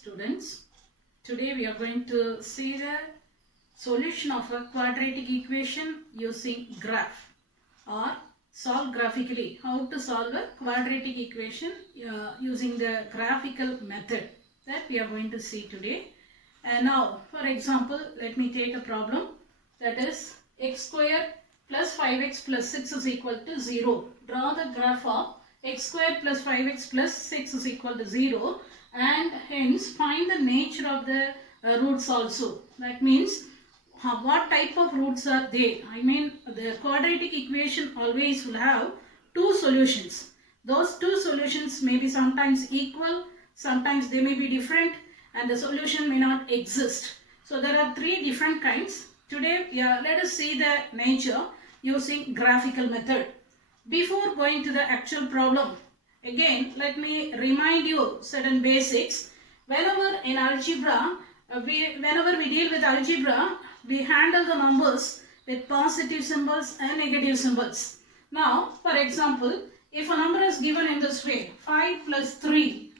students. Today we are going to see the solution of a quadratic equation using graph or solve graphically. How to solve a quadratic equation using the graphical method that we are going to see today. And now for example, let me take a problem that is x square plus 5x plus 6 is equal to 0. Draw the graph of x square plus 5x plus 6 is equal to 0 and hence find the nature of the roots also. That means what type of roots are they? I mean the quadratic equation always will have two solutions. Those two solutions may be sometimes equal, sometimes they may be different and the solution may not exist. So there are three different kinds. Today let us see the nature using graphical method. Before going to the actual problem, again let me remind you certain basics. Whenever in algebra, whenever we deal with algebra, we handle the numbers with positive symbols and negative symbols. Now for example, if a number is given in this way, 5 plus 3,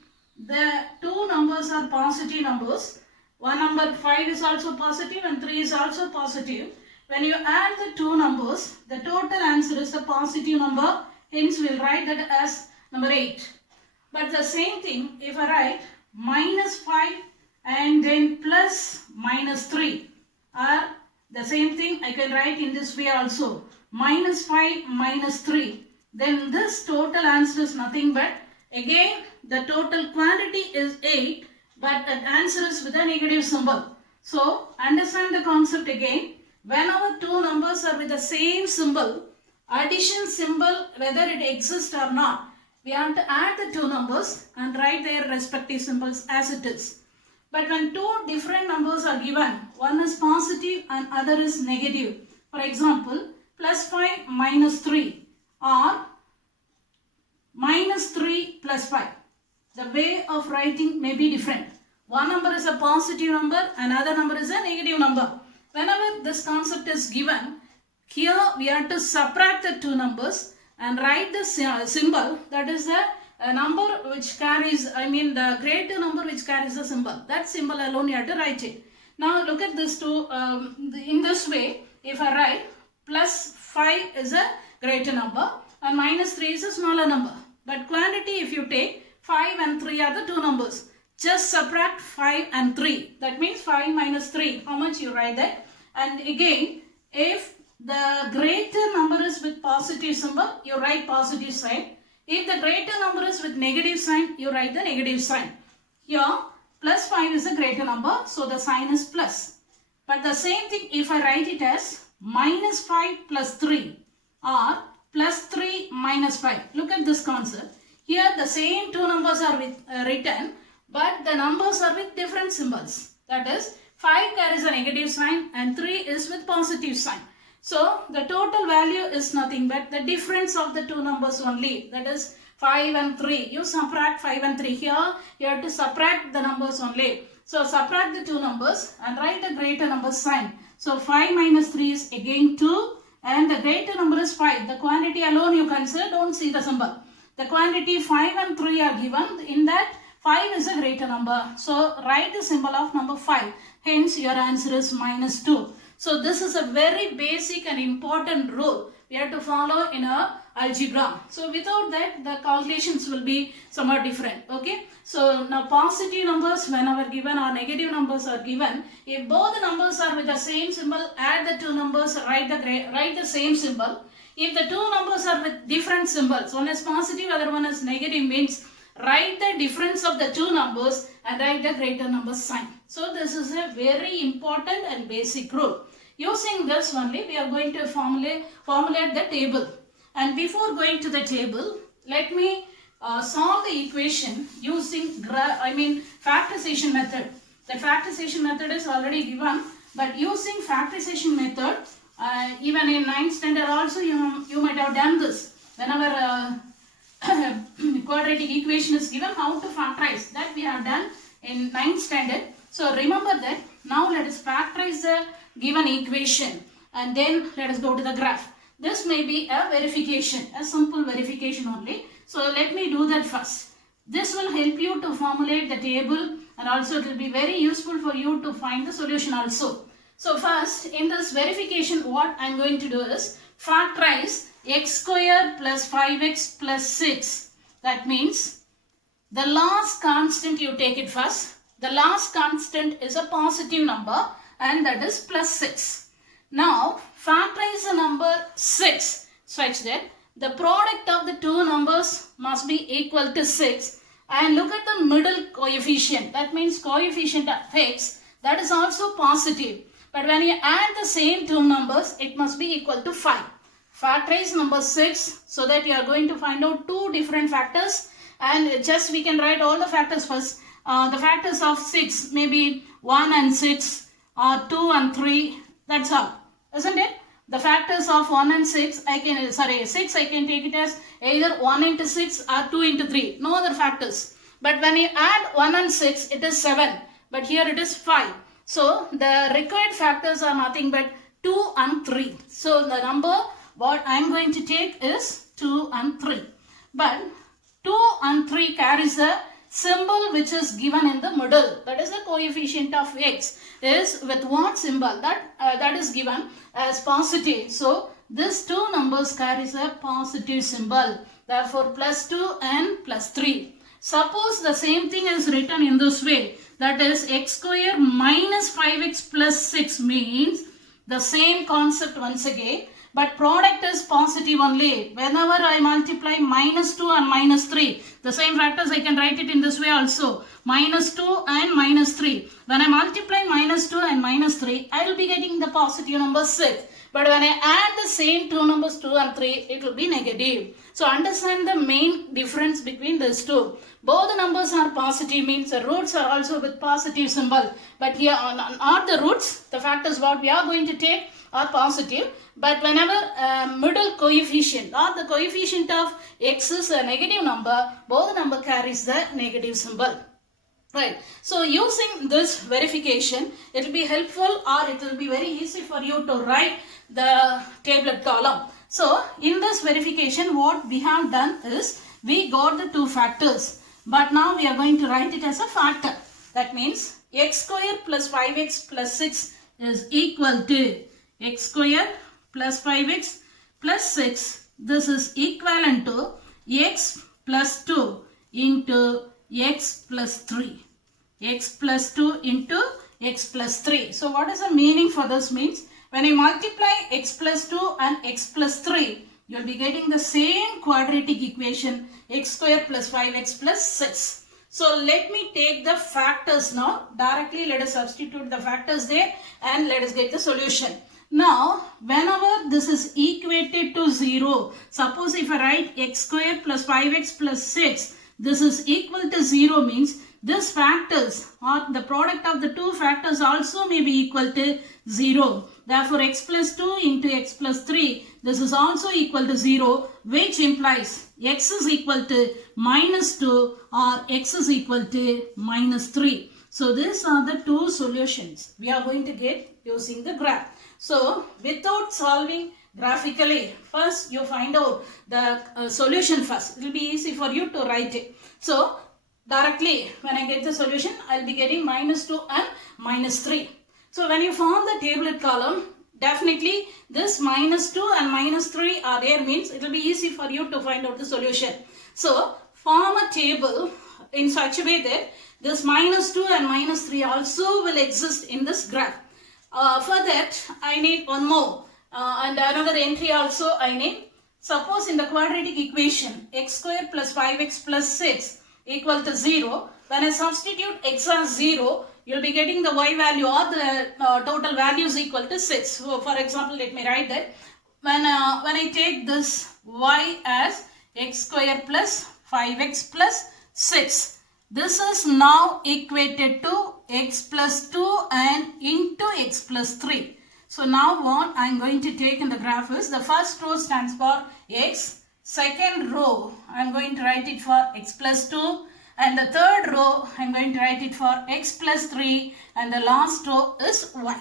the two numbers are positive numbers. One number 5 is also positive and 3 is also positive. When you add the two numbers, the total answer is a positive number. Hence, we will write that as number 8. But the same thing, if I write minus 5 and then plus minus 3, or the same thing I can write in this way also. Minus 5 minus 3. Then this total answer is nothing but, again, the total quantity is 8, but the answer is with a negative symbol. So, understand the concept again. Whenever two numbers are with the same symbol, addition symbol, whether it exists or not, we have to add the two numbers and write their respective symbols as it is. But when two different numbers are given, one is positive and other is negative. For example, plus 5 minus 3 or minus 3 plus 5. The way of writing may be different. One number is a positive number, another number is a negative number. Whenever this concept is given, here we have to subtract the two numbers and write the symbol, that is the number which carries, the greater number which carries the symbol. That symbol alone you have to write it. Now look at this two, in this way, if I write plus 5 is a greater number and minus 3 is a smaller number. But quantity, if you take 5 and 3 are the two numbers. Just subtract 5 and 3. That means 5 minus 3. How much you write that? And again, if the greater number is with positive symbol, you write positive sign. If the greater number is with negative sign, you write the negative sign. Here, plus 5 is a greater number, so the sign is plus. But the same thing if I write it as minus 5 plus 3 or plus 3 minus 5. Look at this concept. Here the same two numbers are written, but the numbers are with different symbols. That is, 5 carries a negative sign and 3 is with positive sign. So, the total value is nothing but the difference of the two numbers only. That is, 5 and 3. You subtract 5 and 3. Here, you have to subtract the numbers only. So, subtract the two numbers and write the greater number sign. So, 5 minus 3 is again 2 and the greater number is 5. The quantity alone you consider, don't see the symbol. The quantity 5 and 3 are given. In that, 5 is a greater number. So, write the symbol of number 5. Hence, your answer is minus 2. So, this is a very basic and important rule we have to follow in a algebra. So, without that, the calculations will be somewhat different. Okay. So, now positive numbers whenever given or negative numbers are given, if both the numbers are with the same symbol, add the two numbers, write the same symbol. If the two numbers are with different symbols, one is positive, other one is negative, means write the difference of the two numbers and write the greater number sign. So this is a very important and basic rule. Using this only, we are going to formulate the table. And before going to the table, let me solve the equation using factorization method. The factorization method is already given, but using factorization method, even in 9th standard also you might have done this. Whenever quadratic equation is given, how to factorize, that we have done in 9th standard. So remember that. Now let us factorize the given equation and then let us go to the graph. This may be a verification, a simple verification only. So let me do that first. This will help you to formulate the table and also it will be very useful for you to find the solution also. So first, in this verification, what I am going to do is factorize x square plus 5x plus 6. That means the last constant you take it first. The last constant is a positive number and that is plus 6. Now factorize the number 6 such that the product of the two numbers must be equal to 6, and look at the middle coefficient. That means coefficient of x, that is also positive. But when you add the same two numbers, it must be equal to 5. Factorize number 6 so that you are going to find out two different factors, and just we can write all the factors first. The factors of 6 may be 1 and 6 or 2 and 3. That's all, isn't it? The factors of 1 and 6, 6 I can take it as either 1 into 6 or 2 into 3. No other factors. But when you add 1 and 6, it is 7. But here it is 5. So the required factors are nothing but 2 and 3. So the number what I am going to take is 2 and 3. But 2 and 3 carries a symbol which is given in the middle. That is the coefficient of x is with what symbol? That is given as positive. So this two numbers carries a positive symbol. Therefore plus 2 and plus 3. Suppose the same thing is written in this way. That is x square minus 5x plus 6 means the same concept once again. But product is positive only. Whenever I multiply minus 2 and minus 3, the same factors I can write it in this way also. Minus 2 and minus 3. When I multiply minus 2 and minus 3, I will be getting the positive number 6. But when I add the same two numbers 2 and 3, it will be negative. So understand the main difference between these two. Both the numbers are positive, means the roots are also with positive symbol. But here are the roots, the factors what we are going to take are positive. But whenever middle coefficient or the coefficient of x is a negative number, both the number carries the negative symbol. Right. So using this verification, it will be helpful or it will be very easy for you to write the tablet column. So in this verification, what we have done is we got the two factors. But now we are going to write it as a factor. That means x square plus 5x plus 6 is equal to x square plus 5x plus 6. This is equivalent to x plus 2 into x plus 3. X plus 2 into x plus 3. So what is the meaning for this means? When you multiply x plus 2 and x plus 3, you will be getting the same quadratic equation x square plus 5x plus 6. So let me take the factors now. Directly let us substitute the factors there and let us get the solution. Now whenever this is equated to 0, suppose if I write x square plus 5x plus 6, this is equal to 0 means this factors or the product of the two factors also may be equal to 0. Therefore x plus 2 into x plus 3, this is also equal to 0, which implies x is equal to minus 2 or x is equal to minus 3. So these are the two solutions we are going to get using the graph. So without solving graphically, first you find out the solution first. It will be easy for you to write it. So directly when I get the solution, I will be getting minus 2 and minus 3. So when you form the tablet column, definitely this minus 2 and minus 3 are there means it will be easy for you to find out the solution. So form a table in such a way that this minus 2 and minus 3 also will exist in this graph. For that I need one more and another entry also I need. Suppose in the quadratic equation x square plus 5x plus 6 equal to 0. When I substitute x as 0, you will be getting the y value or the total value is equal to 6. So for example, let me write that. When I take this y as x square plus 5x plus 6, this is now equated to x plus 2 and into x plus 3. So now what I am going to take in the graph is the first row stands for x, second row I am going to write it for x plus 2, and the third row I am going to write it for x plus 3, and the last row is y.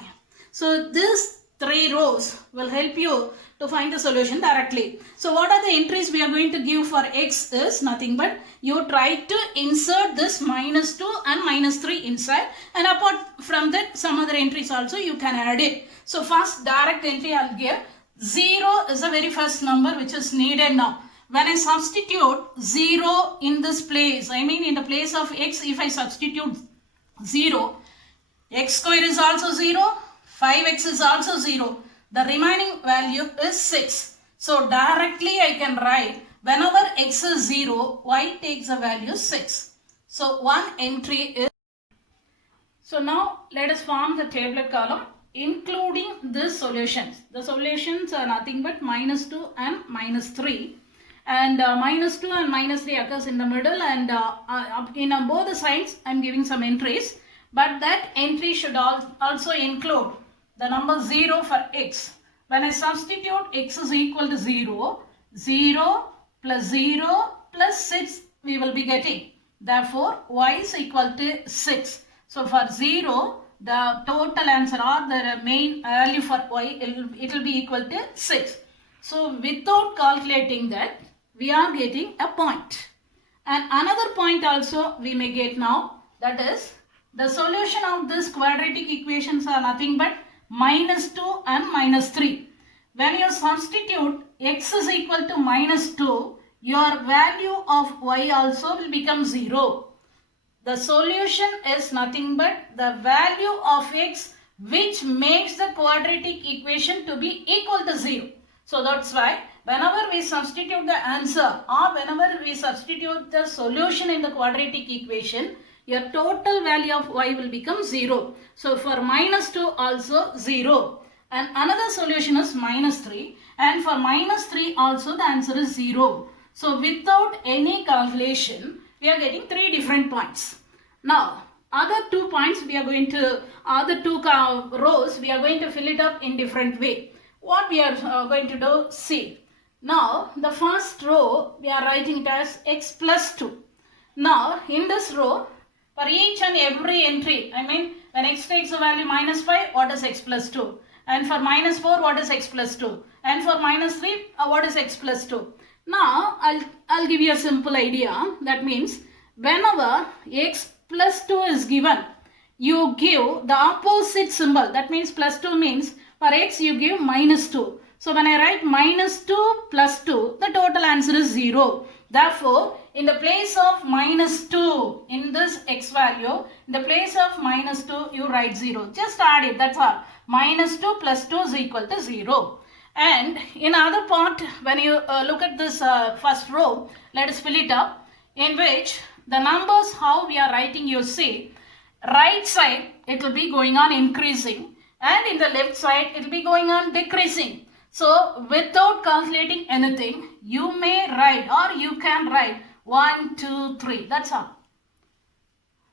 So this 3 rows will help you to find the solution directly. So what are the entries we are going to give for x is nothing but you try to insert this minus 2 and minus 3 inside, and apart from that some other entries also you can add it. So first direct entry I'll give 0 is the very first number which is needed now. When I substitute 0 in this place, I mean in the place of x, if I substitute 0, x square is also 0, 5x is also 0. The remaining value is 6. So directly I can write whenever x is 0, y takes the value 6. So one entry is. So now let us form the tablet column including these solutions. The solutions are nothing but minus 2 and minus 3. And minus 2 and minus 3 occurs in the middle, and in both the sides I am giving some entries. But that entry should also include the number 0 for x. When I substitute x is equal to 0, 0 plus 0 plus 6 we will be getting. Therefore, y is equal to 6. So for 0, the total answer or the main value for y, it will be equal to 6. So without calculating that, we are getting a point. And another point also we may get now, that is the solution of this quadratic equations are nothing but minus 2 and minus 3. When you substitute x is equal to minus 2, your value of y also will become 0. The solution is nothing but the value of x which makes the quadratic equation to be equal to 0. So that's why whenever we substitute the answer or whenever we substitute the solution in the quadratic equation, your total value of y will become 0. So for minus 2 also 0. And another solution is minus 3. And for minus 3 also the answer is 0. So without any calculation, we are getting 3 different points. Now, other 2 points we are going to, other 2 rows we are going to fill it up in different way. What we are going to do, see. Now, the first row we are writing it as x plus 2. Now, in this row, for each and every entry, I mean when x takes the value minus 5, what is x plus 2? And for minus 4, what is x plus 2? And for minus 3, what is x plus 2? Now, I'll give you a simple idea. That means, whenever x plus 2 is given, you give the opposite symbol. That means plus 2 means for x you give minus 2. So when I write minus 2 plus 2, the total answer is 0. Therefore, in the place of minus 2, in this x value, in the place of minus 2, you write 0. Just add it, that's all. Minus 2 plus 2 is equal to 0. And in other part, when you look at this first row, let us fill it up, in which the numbers how we are writing, you see, right side it will be going on increasing, and in the left side it will be going on decreasing. So without calculating anything, you may write or you can write 1, 2, 3. That's all.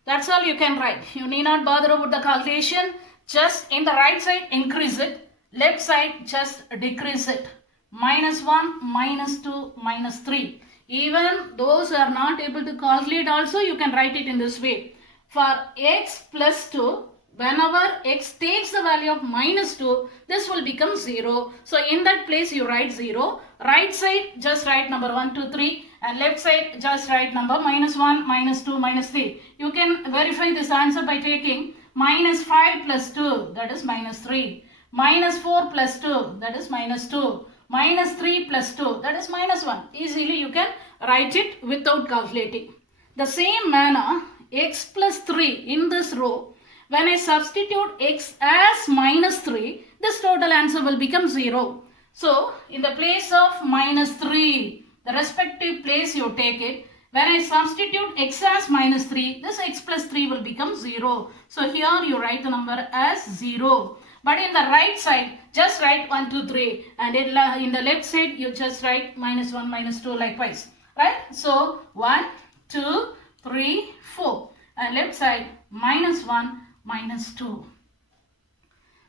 That's all you can write. You need not bother about the calculation. Just in the right side increase it, left side just decrease it. Minus 1, minus 2, minus 3. Even those who are not able to calculate also, you can write it in this way. For x plus 2, whenever x takes the value of minus 2, this will become 0. So in that place you write 0. Right side just write number 1, 2, 3. And left side just write number minus 1, minus 2, minus 3. You can verify this answer by taking minus 5 plus 2, that is minus 3. Minus 4 plus 2, that is minus 2. Minus 3 plus 2, that is minus 1. Easily you can write it without calculating. The same manner, x plus 3 in this row, when I substitute x as minus 3, this total answer will become 0. So, in the place of minus 3, the respective place you take it. When I substitute x as minus 3, this x plus 3 will become 0. So, here you write the number as 0. But in the right side, just write 1, 2, 3. And in the left side, you just write minus 1, minus 2 likewise. Right? So, 1, 2, 3, 4. And left side, minus 1, minus 2.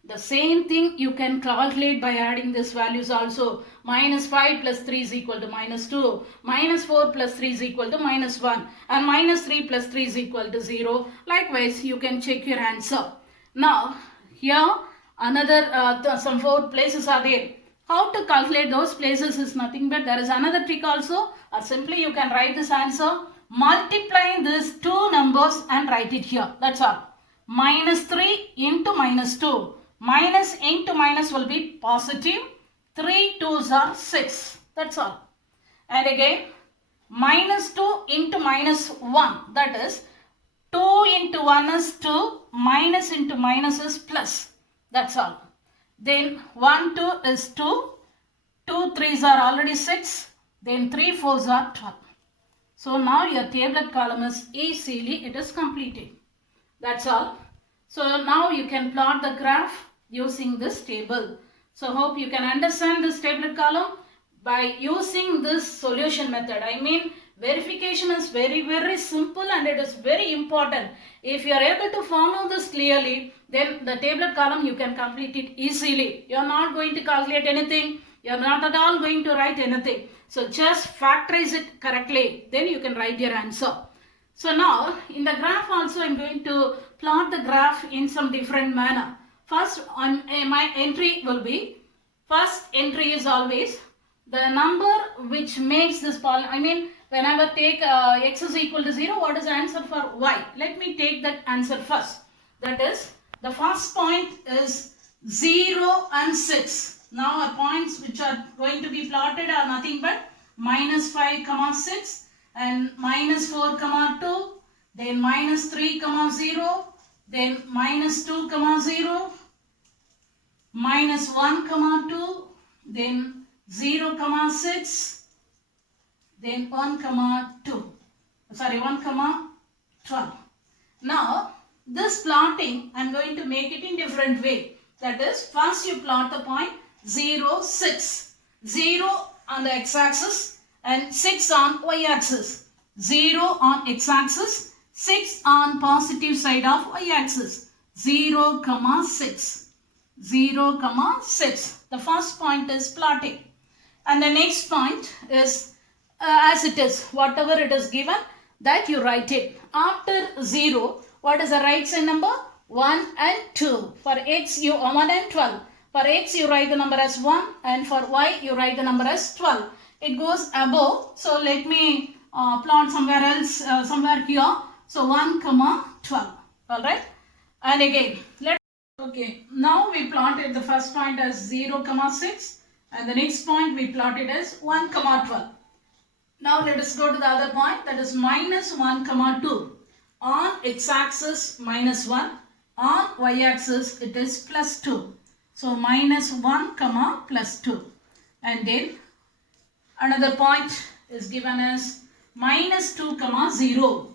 The same thing you can calculate by adding these values also. Minus 5 plus 3 is equal to minus 2. Minus 4 plus 3 is equal to minus 1. And minus 3 plus 3 is equal to 0. Likewise, you can check your answer. Now, here another some 4 places are there. How to calculate those places is nothing but there is another trick also, or simply you can write this answer, multiply these two numbers and write it here. That's all. Minus 3 into minus 2. Minus into minus will be positive. 3 2s are 6. That's all. And again, minus 2 into minus 1. That is 2 into 1 is 2. Minus into minus is plus. That's all. Then 1 2 is 2. 2 3s are already 6. Then 3 4s are 12. So now your tablet column is easily it is completed. That's all. So now you can plot the graph using this table. So hope you can understand this tablet column by using this solution method. I mean, verification is very simple and it is very important. If you are able to follow this clearly, then the tablet column you can complete it easily. You are not going to calculate anything. You are not at all going to write anything. So just factorize it correctly. Then you can write your answer. So now in the graph also I am going to plot the graph in some different manner. First my entry will be, first entry is always the number which makes this whenever take x is equal to 0, what is the answer for y? Let me take that answer first. That is, the first point is 0 and 6. Now our points which are going to be plotted are nothing but minus 5 comma 6 and minus 4 comma 2, then minus 3 comma 0, then minus 2 comma 0, minus 1 comma 2, then 0 comma 6, then 1 comma 1 comma 12. Now this plotting I am going to make it in different way. That is, first you plot the point 0 6, 0 on the x-axis and 6 on y-axis. 0 on x-axis, 6 on positive side of y-axis. 0 comma 6, 0 comma 6. The first point is plotting. And the next point is as it is, whatever it is given, that you write it. After 0, what is the right side number? 1 and 2. For x, you 1 and 12. For x, you write the number as 1 and for y, you write the number as 12. It goes above. So let me plot somewhere else, somewhere here. So 1 comma 12. Alright. And again, okay, now we plotted the first point as 0 comma 6. And the next point we plotted as 1 comma 12. Now let us go to the other point, that is minus 1 comma 2. On x-axis minus 1, on y-axis it is plus 2. So minus 1 comma plus 2. And then another point is given as minus 2 comma 0.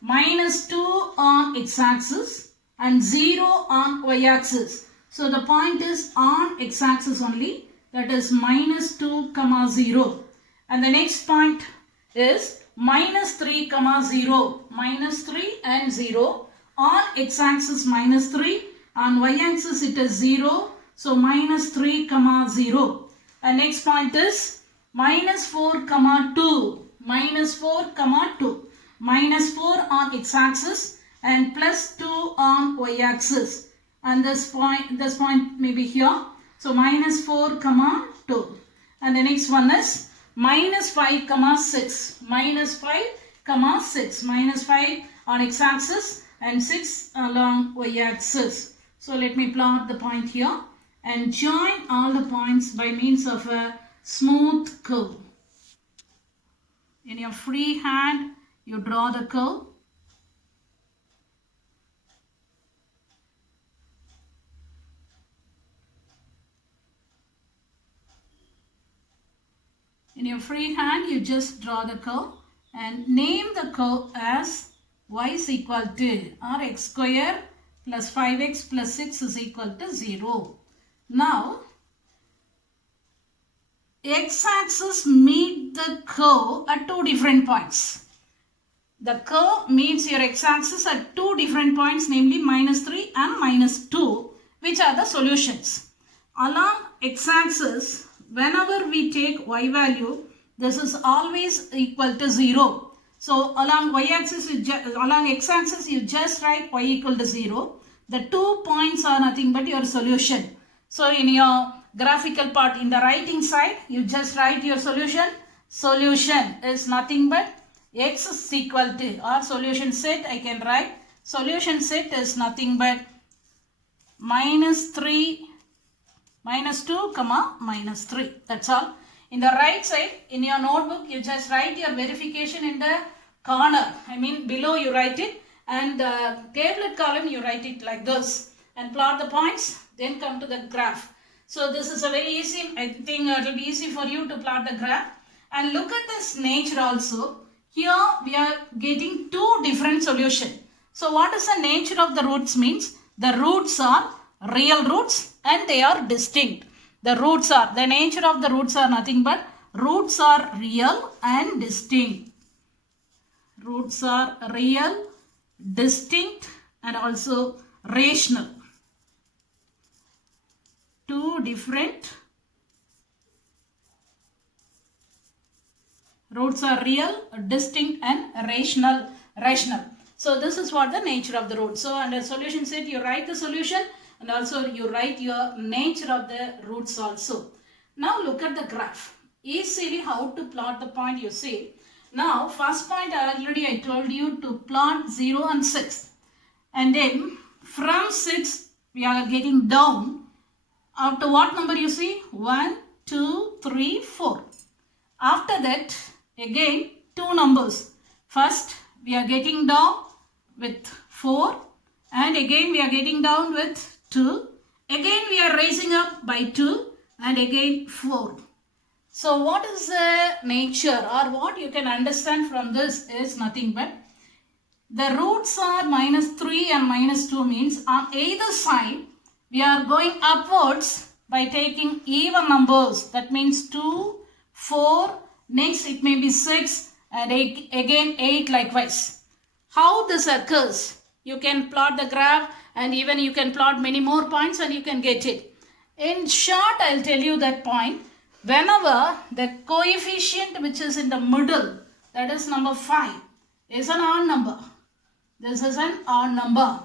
Minus 2 on x-axis and 0 on y-axis. So the point is on x-axis only. That is minus 2 comma 0. And the next point is minus 3 comma 0. Minus 3 and 0. On x-axis minus 3. On y-axis it is 0. So minus 3 comma 0. And next point is minus 4 comma 2. Minus 4 comma 2. Minus 4 on x-axis and plus 2 on y-axis. And this point may be here. So minus 4 comma 2. And the next one is minus 5 comma 6. Minus 5 comma 6. Minus 5 on x-axis and 6 along y-axis. So let me plot the point here and join all the points by means of a smooth curve. In your free hand, you draw the curve. In your free hand, you just draw the curve and name the curve as y is equal to or x square plus 5x plus 6 is equal to 0. Now, x-axis meet the curve at two different points. The curve meets your x-axis at two different points, namely minus 3 and minus 2, which are the solutions. Along x-axis, whenever we take y value, this is always equal to 0. So along y-axis, along x-axis, you just write y equal to 0. The 2 points are nothing but your solution. So in your graphical part, in the right hand side, you just write your solution. Solution is nothing but x is equal to, or solution set I can write. Solution set is nothing but minus 3, minus 2, comma, minus 3. That's all. In the right side, in your notebook, you just write your verification in the corner. I mean below you write it, and the tablet column you write it like this and plot the points, then come to the graph. So this is a very easy, I think it will be easy for you to plot the graph. And look at this nature also. Here we are getting two different solutions. So what is the nature of the roots means? The roots are real roots and they are distinct. The nature of the roots are nothing but roots are real and distinct. Roots are real, distinct and also rational. Two different roots are real, distinct and rational. So this is what the nature of the root. So under solution set you write the solution and also you write your nature of the roots also. Now look at the graph. Easily how to plot the point you see. Now first point already I told you to plot 0 and 6. And then from 6 we are getting down. Up to what number you see? 1, 2, 3, 4. After that again two numbers. First we are getting down with 4 and again we are getting down with 2. Again we are raising up by 2 and again 4. So what is the nature or what you can understand from this is nothing but the roots are minus 3 and minus 2 means on either side we are going upwards by taking even numbers. That means 2, 4, next it may be 6 and again 8 likewise. How this occurs? You can plot the graph and even you can plot many more points and you can get it. In short, I'll tell you that point. Whenever the coefficient which is in the middle, that is number 5, is an odd number. This is an odd number.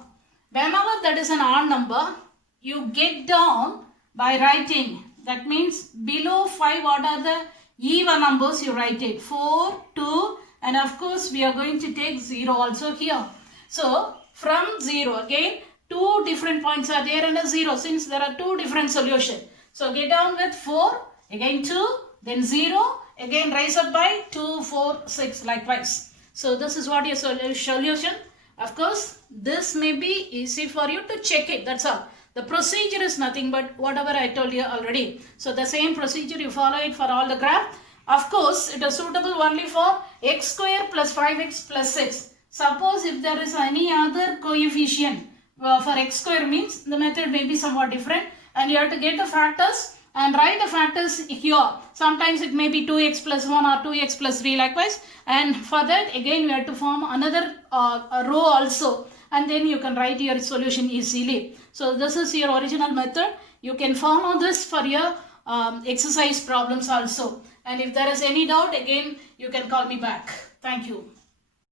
Whenever that is an odd number, you get down by writing. That means below 5 what are the even numbers you write it. 4, 2 and of course we are going to take 0 also here. So from 0 again two different points are there and a 0 since there are two different solutions. So get down with 4, again 2, then 0, again rise up by 2, 4, 6 likewise. So this is what your solution. Of course this may be easy for you to check it, that's all. The procedure is nothing but whatever I told you already. So the same procedure you follow it for all the graph. Of course it is suitable only for x square plus 5x plus 6. Suppose if there is any other coefficient for x square means the method may be somewhat different and you have to get the factors and write the factors here. Sometimes it may be 2x plus 1 or 2x plus 3 likewise, and for that again we have to form another row also and then you can write your solution easily. So this is your original method. You can follow this for your exercise problems also, and if there is any doubt again you can call me back. Thank you.